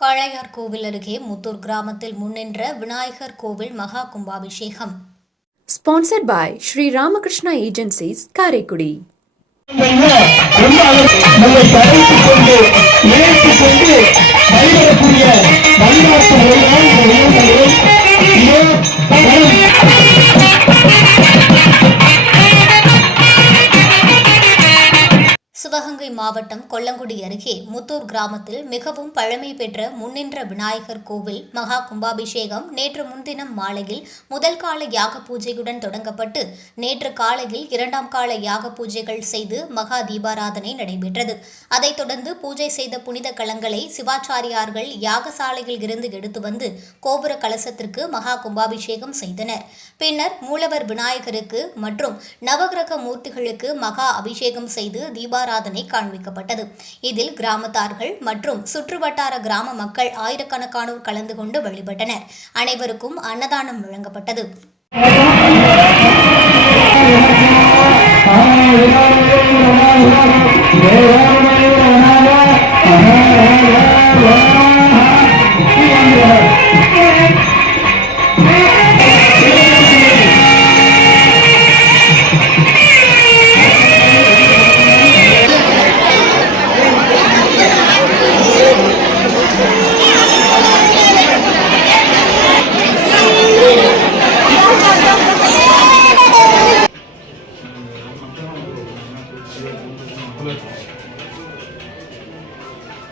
காளையார் கோவில் அருகே முத்தூர் கிராமத்தில் முன்னின்ற விநாயகர் கோவில் மகா கும்பாபிஷேகம் Karekudi. நம்மை தடைத்துக் கொண்டு இணைத்துக் கொண்டு வழிபடக்கூடிய வழிபாட்டு சிவகங்கை மாவட்டம் கொல்லங்குடி அருகே முத்தூர் கிராமத்தில் மிகவும் பழமை பெற்ற முன்னின்ற விநாயகர் கோவில் மகா கும்பாபிஷேகம் நேற்று முன்தினம் மாலையில் முதல் கால யாக பூஜையுடன் தொடங்கப்பட்டு நேற்று காலையில் இரண்டாம் கால யாக பூஜைகள் செய்து மகா தீபாராதனை நடைபெற்றது. அதைத் தொடர்ந்து பூஜை செய்த புனித கலங்களை சிவாச்சாரியார்கள் யாகசாலையில் இருந்து எடுத்து வந்து கோபுர கலசத்திற்கு மகா கும்பாபிஷேகம் செய்தனர். பின்னர் மூலவர் விநாயகருக்கு மற்றும் நவகிரக மூர்த்திகளுக்கு மகா அபிஷேகம் செய்து தீபாராதனை காண்பிக்கப்பட்டது. இதில் கிராமத்தார்கள் மற்றும் சுற்றுவட்டார கிராம மக்கள் ஆயிரக்கணக்கானோர் கலந்து கொண்டு வழிபட்டனர். அனைவருக்கும் அன்னதானம் வழங்கப்பட்டது. খুলেছে